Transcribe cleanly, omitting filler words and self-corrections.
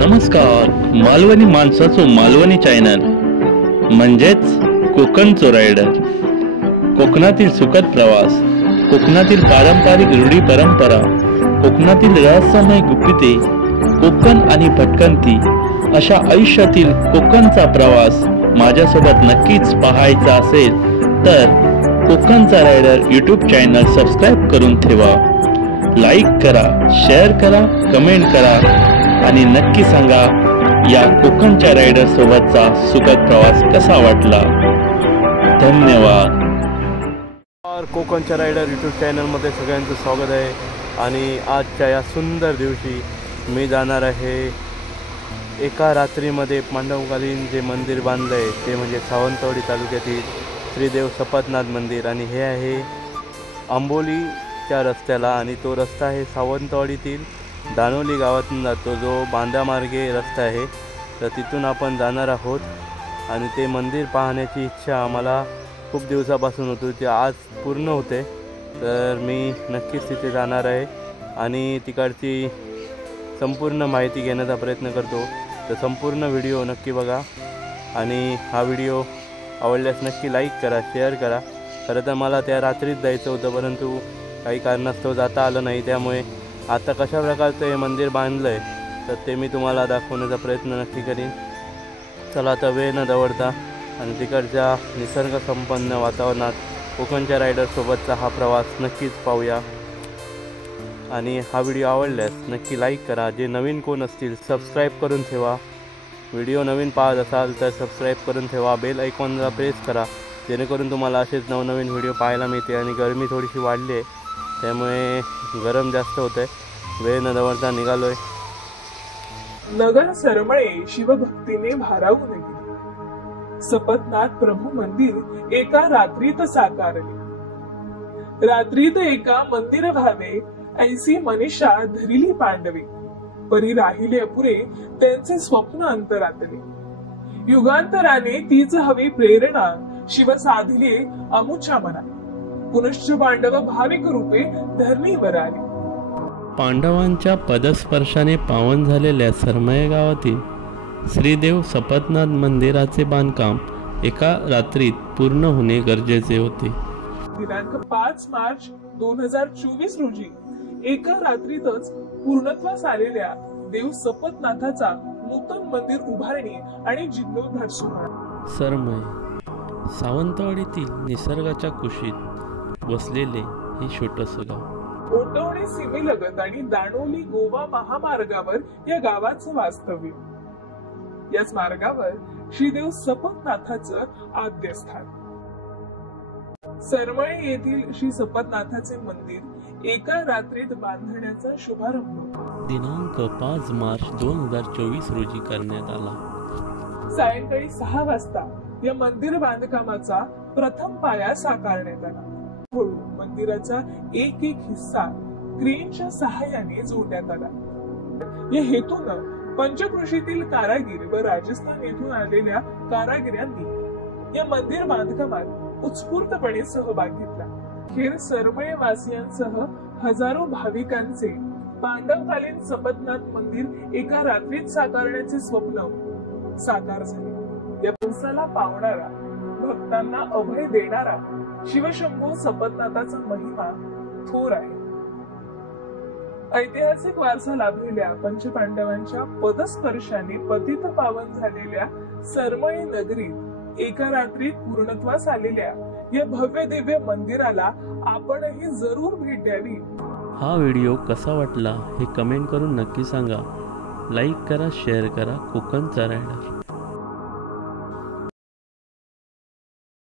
नमस्कार, मालवणी माणसाचो मालवणी चॅनल म्हणजेच कोकणचो रायडर। कोकणातील सुखद प्रवास, कोकणातील पारंपरिक रूढी परंपरा, कोकणातील रहस्यमय गुपिते, कोकण आणि भटकंती अशा आयुष्यातील कोकणचा प्रवास माझ्यासोबत नक्कीच पाहायचा असेल तर कोकणचा रायडर यूट्यूब चॅनल सबस्क्राइब करून ठेवा। लाईक करा, शेअर करा, कमेंट करा आणि नक्की सांगा या कोकणच्या रायडर सोबतचा सुखद प्रवास कसा वाटला। धन्यवाद। कोकणच्या रायडर यूट्यूब चॅनलमध्ये सगळ्यांचं स्वागत आहे आणि आजच्या या सुंदर दिवशी मी जाणार आहे एका रात्रीमध्ये पांडवकालीन जे मंदिर बांधलं आहे ते म्हणजे सावंतवाडी तालुक्यातील श्रीदेव सपतनाथ मंदिर आणि हे आहे आंबोलीच्या रस्त्याला आणि तो रस्ता आहे सावंतवाडीतील दानोली गावातून जातो जो बांधामार्गे रस्ता आहे तर तिथून आपण जाणार आहोत आणि ते मंदिर पाहण्याची इच्छा आम्हाला खूप दिवसापासून होती ती आज पूर्ण होते तर मी नक्कीच तिथे जाणार आहे आणि तिकडची संपूर्ण माहिती घेण्याचा प्रयत्न करतो तर संपूर्ण व्हिडिओ नक्की बघा आणि हा व्हिडिओ आवडल्यास नक्की लाईक करा, शेअर करा। खरं तर मला त्या रात्रीच जायचं होतं परंतु काही कारणास्तव जाता आलं नाही त्यामुळे आता कशा प्रकारचं हे मंदिर बांधलं आहे तर ते मी तुम्हाला दाखवण्याचा प्रयत्न नक्की करीन। चला आता वेळ न दवडता आणि तिकडच्या निसर्गसंपन्न वातावरणात कोकणच्या रायडरसोबतचा हा प्रवास नक्कीच पाहूया आणि हा व्हिडिओ आवडल्यास नक्की लाईक करा। जे नवीन कोण असतील सबस्क्राईब करून ठेवा। व्हिडिओ नवीन पाहत असाल तर सबस्क्राईब करून ठेवा, बेल आयकॉनला प्रेस करा जेणेकरून तुम्हाला असेच नवनवीन व्हिडिओ पाहायला मिळते आणि गरमी थोडीशी वाढली आहे त्यामुळे गरम जास्त होतंय। वेळ न दवडता निघालोय। नगर सरमळे शिवभक्तीने भारावून गेले। सपतनाथ प्रभू मंदिर एका रात्रीत साकारले। रात्रीत एका मंदिर भावे ऐसी मनीषा धरिली पांडवे। परी राहिले अपुरे त्यांचे स्वप्न अंतरातले। युगांतराने तीच हवी प्रेरणा शिव साधिले अमुच्या मना। पुनश्च पांडव भाविक रूपे धरणीवर आले। पांडवांच्या पदस्पर्शाने पावन झालेल्या सरमये गावातील श्रीदेव सपतनाथ मंदिराचे बांधकाम एका रात्रीत पूर्ण होणे गरजेचे होते। दिनांक 5 मार्च 2024 रोजी एका रात्रीतच पूर्णत्वास आलेल्या देव सपतनाथाचा नूतन मंदिर उभारणी आणि जीर्णोद्धार सोहळा। सरमय सावंतवाडीतील निसर्गाच्या कुशीत वसलेले हे छोटंसं गाव। ओटवणे सीमेलगत आणि दानोली गोवा महामार्गावर या गावाचं वास्तव्य। याच मार्गावर श्रीदेव सपतनाथाचं आद्यस्थान। सरमळे येथील श्री सपतनाथाचे मंदिर एका रात्रीत बांधण्याचा शुभारंभ दिनांक 5 मार्च 2024 रोजी करण्यात आला। सायंकाळी 6 वाजता या मंदिर बांधकामाचा प्रथम पाया साकारण्यात आला। हळू मंदिराचा एक एक हिस्सा क्रेनच्या सहाय्याने जोडण्यात आला। या हेतून पंचक्रोशीतील कारागीर व राजस्थान येथून आलेल्या कारागिरांनी या मंदिर बांधकामात उत्स्फूर्तपणे सहभाग घेतला। खेर सरमळे वासियांसह हजारो भाविकांचे पांडवकालीन सपतनाथ मंदिर एका रात्रीत साकारण्याचे स्वप्न साकार झाले। या दिवसाला पावणारा भक्तांना अभय देणारा शिवशंभू सपतनाथाचा महिमा थोर आहे। ऐतिहासिक वारसा लाभलेल्या पंचपांडवांच्या पदस्पर्शाने पतित पावन झालेल्या सरमळे नगरीत एका रात्रीत पूर्णत्वास आलेल्या या भव्य दिव्य मंदिराला आपणही जरूर भेट द्यावी। हा व्हिडिओ कसा वाटला हे कमेंट करून नक्की सांगा। लाईक करा, शेअर करा। कोकणचा रायडर।